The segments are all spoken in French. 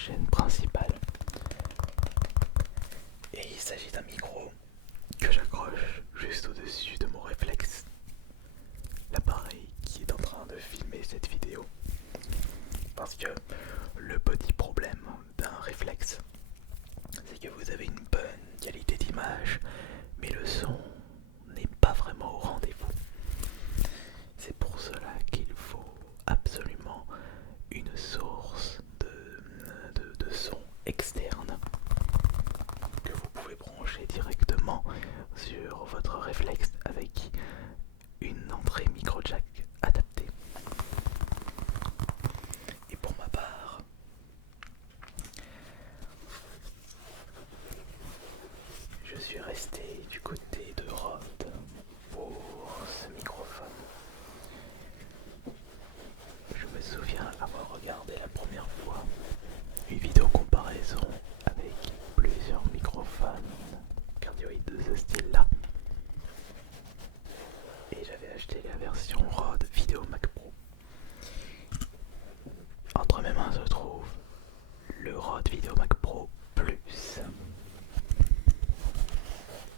chaîne principale. Et il s'agit d'un micro que j'accroche juste au-dessus de mon réflexe, l'appareil qui est en train de filmer cette vidéo. Parce que le petit problème d'un réflexe, c'est que vous avez une bonne qualité d'image, mais le son n'est pas vraiment au rendez-vous. C'est pour cela qu'il faut absolument une source de son externe que vous pouvez brancher directement sur votre réflexe avec une entrée micro jack adaptée. Et pour ma part, je suis resté du côté de Rode pour ce microphone. Je me souviens avoir regardé la première fois une vidéo comparaison avec plusieurs microphones cardioïdes de ce style-là. Et j'avais acheté la version Rode Vidéo Mac Pro. Entre mes mains se trouve le Rode Vidéo Mac Pro Plus.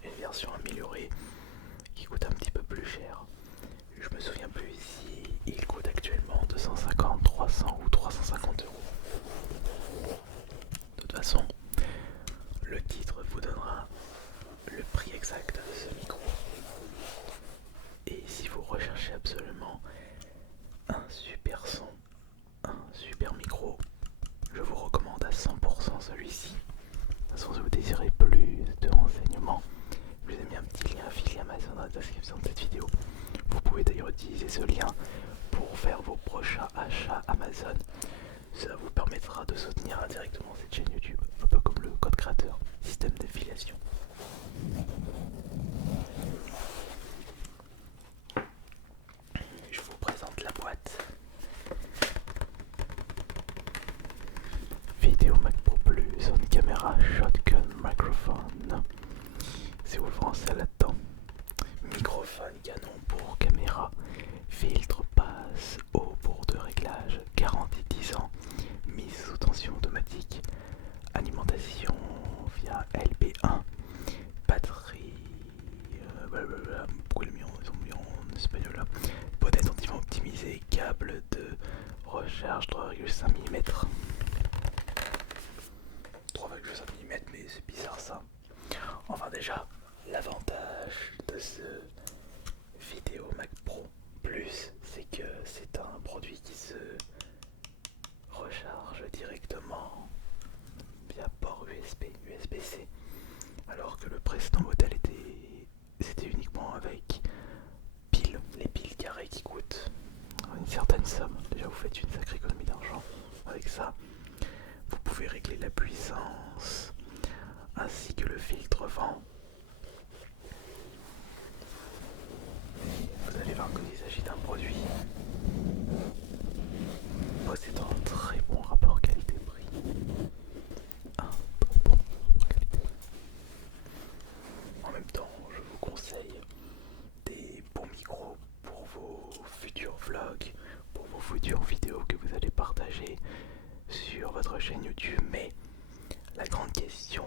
Une version améliorée qui coûte un petit peu plus cher. Je me souviens plus si il coûte actuellement 250, 300 ou 350 euros. De toute façon, le titre vous donnera le prix exact de ce micro. Et si vous recherchez absolument un super son, un super micro, je vous recommande à 100% celui-ci. De toute façon, si vous désirez plus de renseignements, je vous ai mis un petit lien affilié Amazon dans la description de cette vidéo. Vous pouvez d'ailleurs utiliser ce lien pour faire vos prochains achats Amazon. Ça vous permettra de soutenir indirectement cette chaîne YouTube, un peu comme le code créateur, système d'affiliation. Je vous présente la boîte. Vidéo Mac Pro Plus, une caméra shotgun microphone. C'est où le français là-dedans? Microphone canon pour caméra, filtre passe, haut pour deux réglages, garantie 10 ans, mise sous tension automatique, alimentation via LB1, batterie, pourquoi ils ont mis en espagnol là, bonnet attentivement optimisé, câble de recharge 3,5 mm. 3,5 mm, mais c'est bizarre ça. Enfin déjà, l'avantage de ce Vidéo Mac Pro Plus, c'est que c'est un produit qui se recharge directement via port USB, USB-C, alors que le précédent modèle c'était uniquement avec piles, les piles carrées qui coûtent une certaine somme. Déjà vous faites une sacrée économie d'argent avec ça. Vous pouvez régler la puissance ainsi que le filtre vent. Vous allez voir qu'il s'agit d'un produit possédant un très bon rapport qualité-prix. Un très bon rapport qualité-prix. En même temps, je vous conseille des bons micros pour vos futurs vlogs, pour vos futures vidéos que vous allez partager sur votre chaîne YouTube. Mais la grande question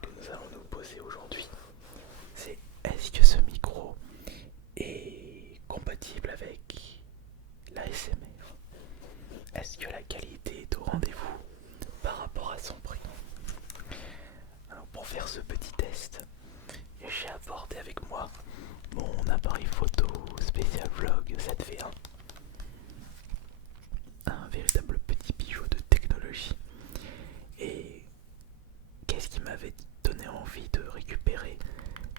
que nous allons nous poser aujourd'hui, c'est est-ce que ce micro est compatible avec l'ASMR? Est-ce que la qualité est au rendez-vous par rapport à son prix? Alors pour faire ce petit test, j'ai apporté avec moi mon appareil photo spécial vlog 7V1. Un véritable petit bijou de technologie. Et qu'est-ce qui m'avait donné envie de récupérer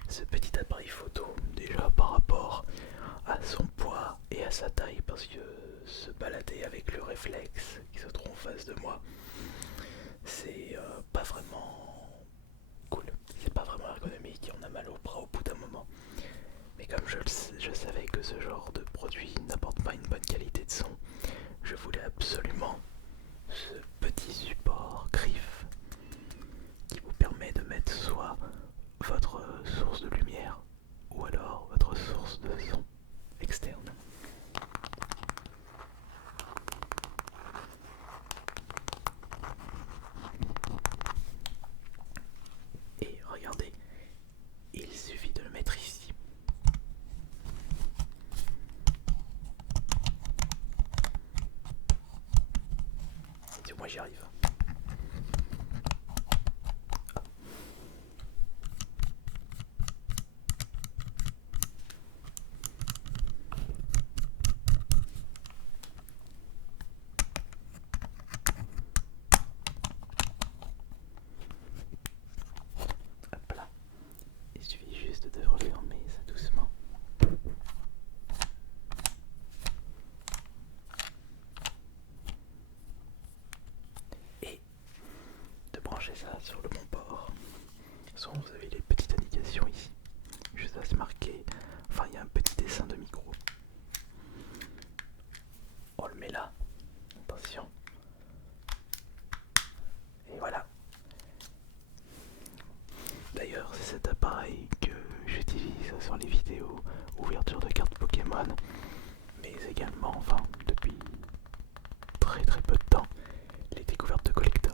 ce petit appareil photo? Déjà par rapport à son poids et à sa taille, parce que se balader avec le réflexe qui se trouve en face de moi, c'est pas vraiment cool, c'est pas vraiment ergonomique et on a mal au bras au bout d'un moment. Mais comme je savais que ce genre de produit n'apporte pas une bonne qualité de son, je voulais absolument ce petit support griffe qui vous permet de mettre soit votre source de lumière ou alors votre source de son externe. moi j'y arrive. Hop là. Il suffit juste de refermer ça doucement. Et de brancher ça sur le bon port. Soit vous avez les petites indications ici. Juste à se marquer. Enfin, il y a un petit dessin de micro. On le met là. Attention. Et voilà. D'ailleurs, c'est cet appareil que j'utilise sur les vidéos ouverture de cartes Pokémon, mais également, enfin, depuis très très peu de temps, les découvertes de collector.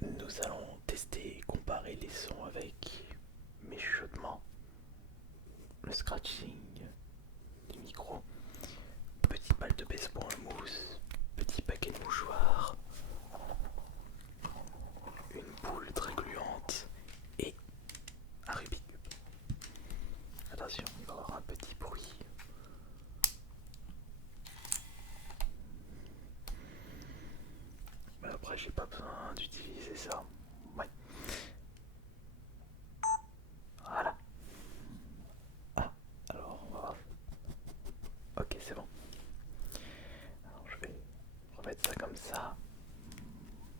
Nous allons tester et comparer les sons avec mes chuchotements, le scratching du micro, petite balle de baseball en mousse, petit paquet de mouchoirs, une boule très gluante et un Rubik's Cube. Attention, il va y avoir un petit bruit. Mais après, j'ai pas besoin d'utiliser ça. Ouais. Voilà. Ah, alors on va voir. Ok, c'est bon. Alors je vais remettre ça comme ça.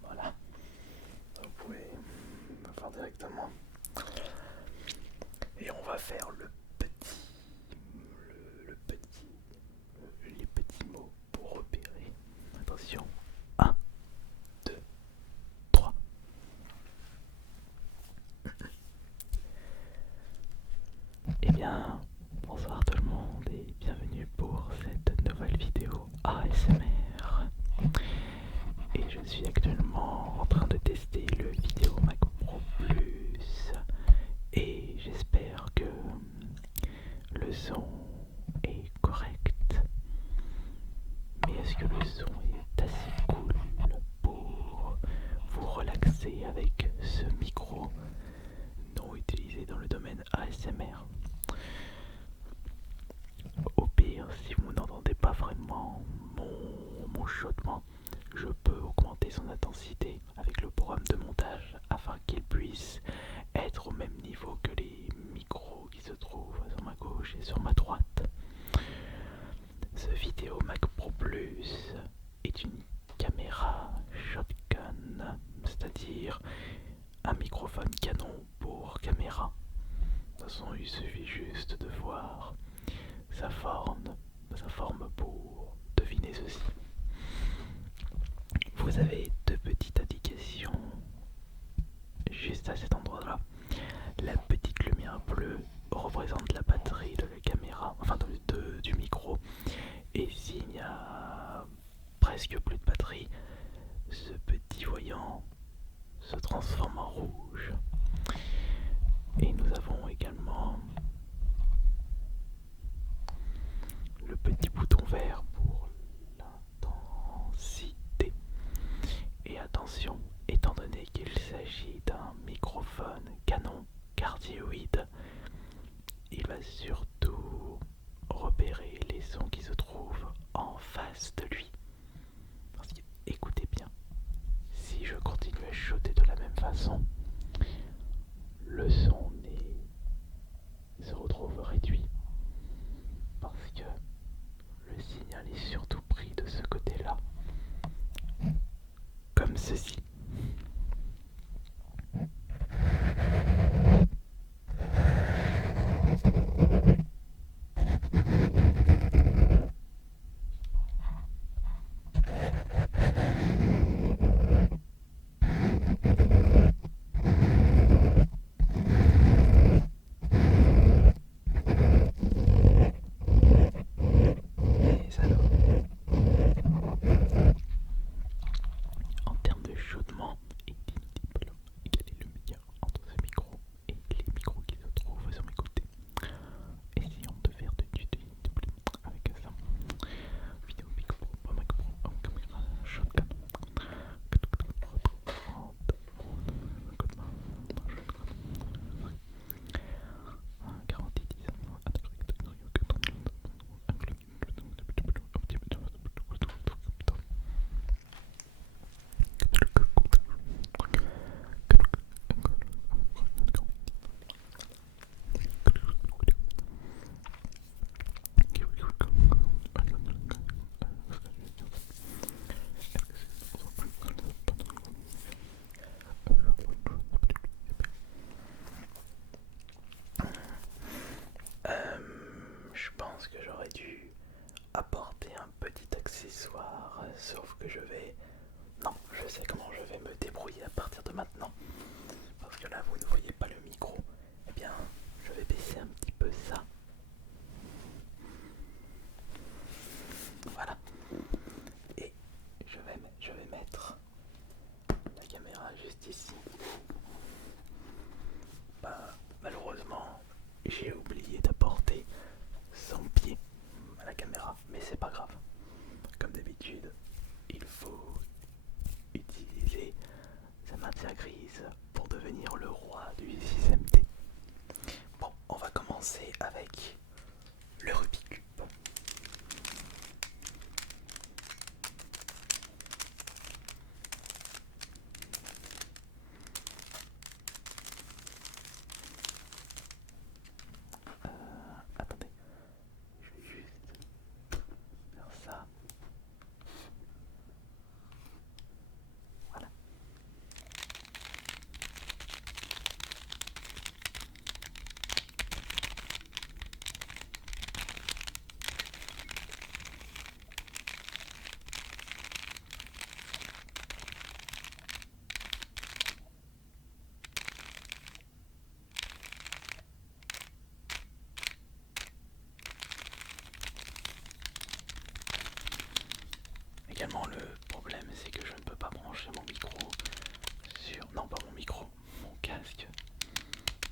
Voilà. Vous pouvez me faire directement. Et on va faire les petits mots pour repérer. Attention. 1, 2, 3. Eh bien, bonsoir tout le monde et bienvenue pour cette nouvelle vidéo ASMR. Et je suis actuellement en train de tester le Vidéomac Pro Plus et j'espère que le son est correct. Mais est-ce que le son est assez cool pour vous relaxer avec ce micro non utilisé dans le domaine ASMR? Au pire, si vous n'entendez pas vraiment mon chuchotement, je peux augmenter son intensité avec le programme de montage afin qu'il puisse être au même niveau que les micros qui se trouvent sur ma gauche et sur ma droite. Ce Vidéomac Pro Plus est une caméra shotgun, c'est-à-dire un microphone canon pour caméra. De toute façon, il suffit juste de voir sa forme pour deviner ceci. Vous avez deux petites indications juste à cet endroit-là. La petite lumière bleue représente la batterie de la caméra, enfin du micro. Et s'il n'y a presque plus de batterie, ce petit voyant se transforme en rouge. Et nous avons également le petit bouton vert pour l'intensité. Et attention, étant donné qu'il s'agit d'un microphone canon cardioïde, il va surtout repérer les sons qui se trouvent en face de lui. Parce que, écoutez bien, si je continue à chuchoter de la même façon, le son se retrouve réduit. Parce que le signal est surtout pris de ce côté-là. Comme ceci. razzia grise pour devenir le roi du 6MT. Bon, on va commencer avec le Rubik's Cube. Attendez, je vais juste faire ça. Voilà. Également le problème c'est que je ne peux pas brancher mon micro sur... Non pas mon micro, mon casque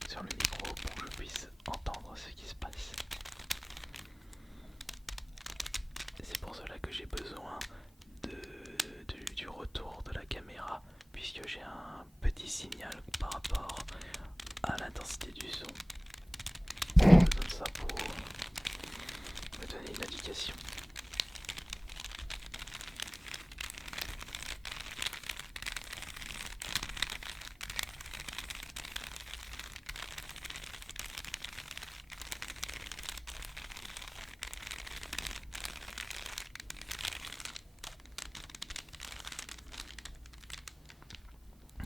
sur le micro pour que je puisse entendre ce qui se passe. C'est pour cela que j'ai besoin du retour de la caméra puisque j'ai un petit signal par rapport à l'intensité du son. J'ai besoin de ça pour me donner une indication.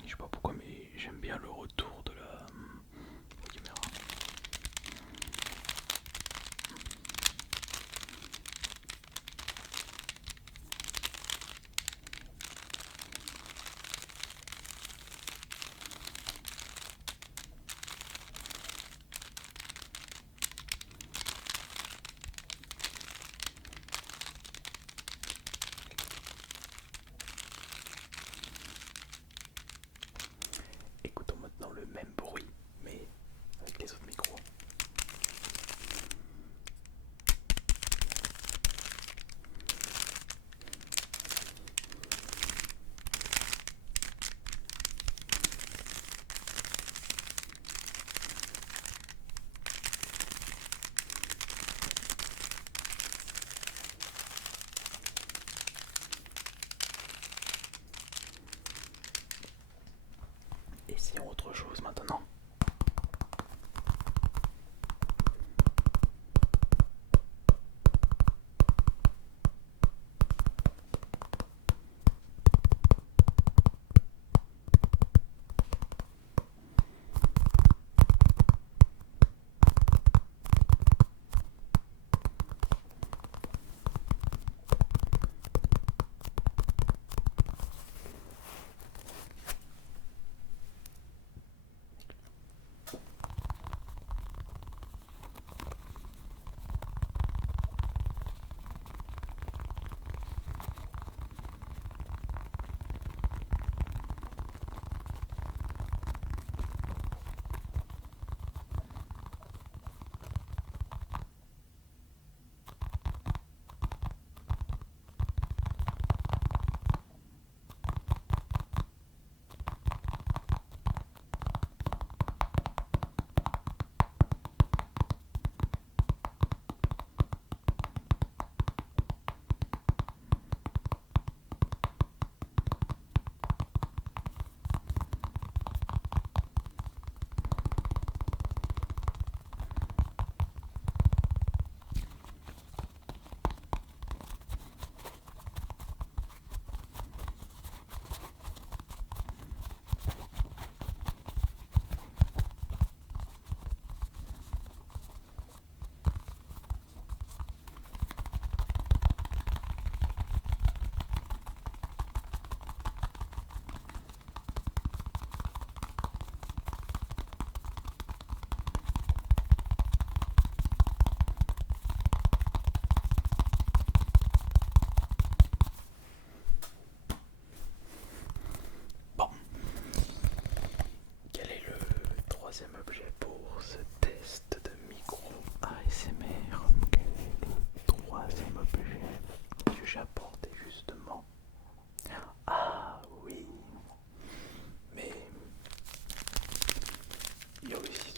Je sais pas pourquoi mais j'aime bien le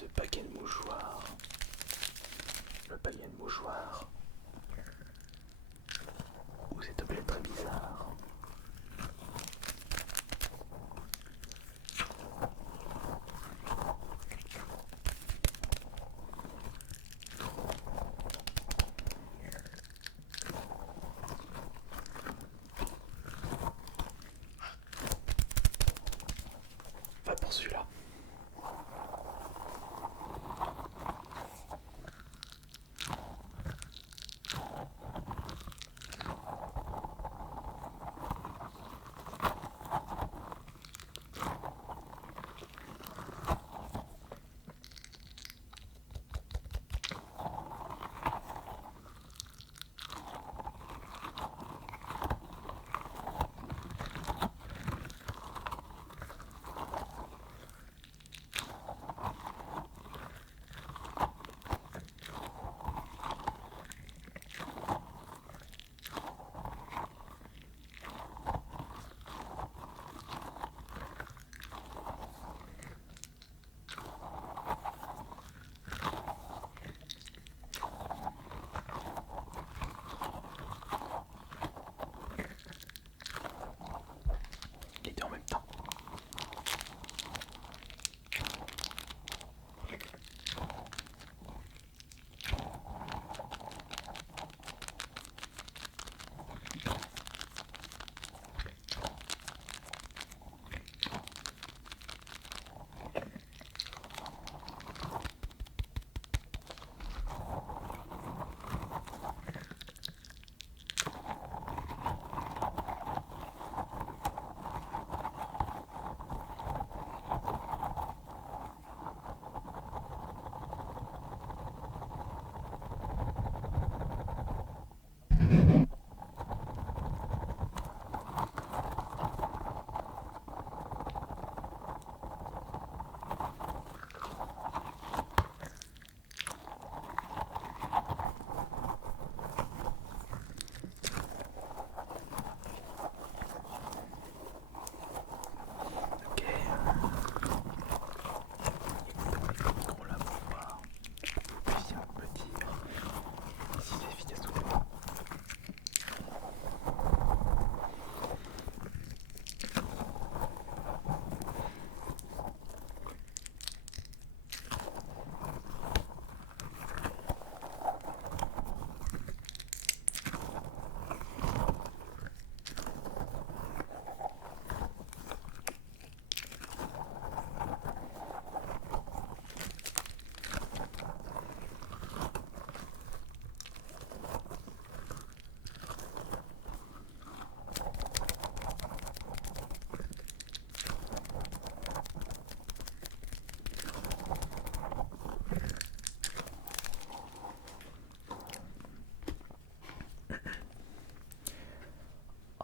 ce paquet de mouchoirs. Le paquet de mouchoirs. Ou cet objet très bizarre. Va pour celui-là. Les deux en même temps. Ok. Écoutez le micro là pour voir. Vous puissiez me dire si c'est efficace ou pas.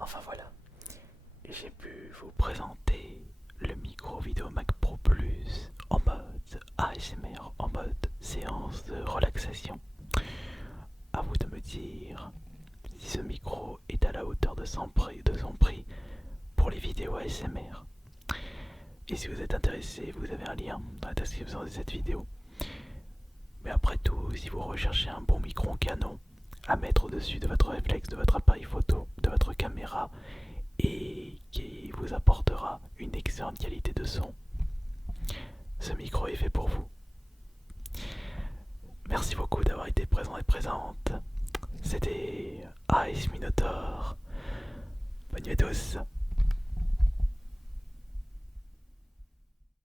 Enfin voilà, j'ai pu vous présenter le micro vidéo Mac Pro Plus en mode ASMR, en mode séance de relaxation. À vous de me dire si ce micro est à la hauteur de son prix pour les vidéos ASMR. Et si vous êtes intéressé, vous avez un lien dans la description de cette vidéo. Mais après tout, si vous recherchez un bon micro Canon à mettre au-dessus de votre réflexe, de votre appareil photo, de votre caméra, et qui vous apportera une excellente qualité de son, ce micro est fait pour vous. Merci beaucoup d'avoir été présent et présente. C'était Ice Minotaur. Bonne nuit à tous.